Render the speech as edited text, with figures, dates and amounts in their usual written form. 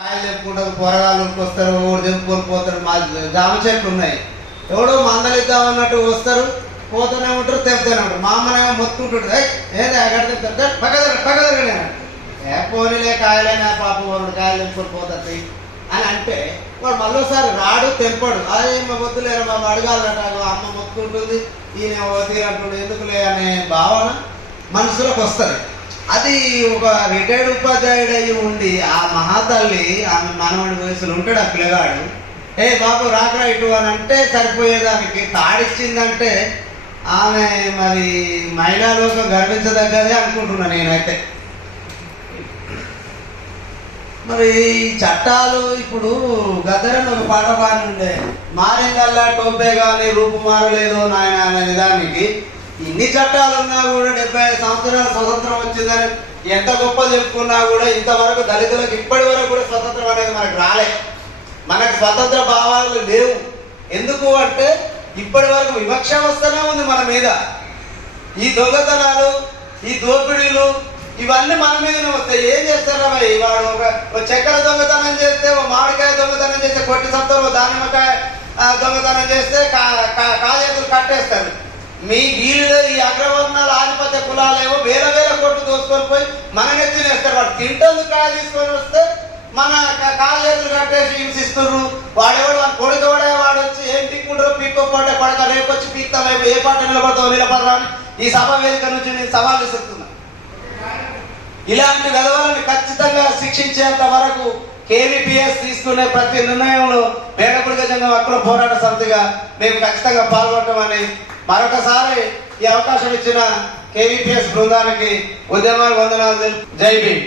కాయలు చెప్పుకుంటారు, పొరగాళ్ళు వస్తారు, ఊరు చెప్పుకొని పోతారు. మా జామ చెట్లు ఉన్నాయి, ఎవడో మందలిద్దామన్నట్టు వస్తారు, పోతూనే ఉంటారు, తెప్పుతూనే ఉంటారు. మా అమ్మనేమో మొత్తుకుంటుంటుంది, ఏది అక్కడ పక్కదరగానే పోనీలే కాయలైనా పాప వాడు కాయలు తెంపుకొని పోతుంది అని అంటే వాడు మళ్ళీసారి రాడు, తెంపడు. అదే మా వద్దులేరు, మా అడగాలట, అమ్మ మొత్తుకుంటుంది, ఈయన తీరంటుండే ఎందుకులే అనే భావన మనసులోకి వస్తుంది. అది ఒక రిటైర్డ్ ఉపాధ్యాయుడు అయ్యి ఉండి ఆ మహాతల్లి ఆమె మనవడి వయసులో ఉంటాడు ఆ పిల్లగాడు, ఏ బాబు రాకరా ఇటు అని అంటే సరిపోయేదానికి తాడిచ్చిందంటే ఆమె మరి మహిళా లోకం గర్వించదగ్గదే అనుకుంటున్నా నేనైతే. మరి చట్టాలు ఇప్పుడు గద్దరని ఒక పాట బాగానే ఉండే, మారిందల్లా టోపే కానీ రూపు మారలేదు నాయన అనే నిదానికి ఇన్ని చట్టాలు ఉన్నా కూడా 75 సంవత్సరాల స్వతంత్రం వచ్చిందని ఎంత గొప్ప చెప్పుకున్నా కూడా ఇంతవరకు దళితులకు ఇప్పటి వరకు కూడా స్వతంత్రం అనేది మనకు రాలే. మనకు స్వతంత్ర భావాలు లేవు. ఎందుకు అంటే ఇప్పటి వరకు వివక్ష వస్తూనే ఉంది మన మీద. ఈ దొంగతనాలు, ఈ దోపిడీలు ఇవన్నీ మన మీదనే వస్తాయి. ఏం చేస్తారా భయ్, వాడు ఒక చక్కెర దొంగతనం చేస్తే, ఓ మామిడికాయ దొంగతనం చేస్తే కొట్టి సత్తారు, దానిమ్మకాయ దొంగతనం చేస్తే కాజేతులు కట్టేస్తారు. మీ వీళ్ళు ఈ అగ్రవర్ణాలు ఆధిపత్య కులాలేమో వేల వేల కోట్లు దోసుకొని పోయి మన నెత్తినేస్తారు. వాడు తింటందుకు కాయ తీసుకొని వస్తే మన కాజేతులు కట్టేసి హింసిస్తున్నారు. వాడెవడు వాడు కొడుకోవడే, వాడు వచ్చి ఏం పీక్కుంటారో పీక్కోపోతే పడక రేపు వచ్చి పీక్తాం, ఏ పాట నిలబడతావు నిలబడరా అని ఈ సభ వేదిక నుంచి నేను సవాల్ విసురుతున్నా. ఇలాంటి వెధవలను ఖచ్చితంగా శిక్షించేంత వరకు కేవీపీఎస్ తీసుకునే ప్రతి నిర్ణయంలో మేడపుడిగ జంగం హక్కుల పోరాట సమితిగా మేము ఖచ్చితంగా పాల్గొంటామని మరొకసారి ఈ అవకాశం ఇచ్చిన కేవీపీఎస్ బృందానికి ఉద్యమానికి వందనాలు. జై భీమ్.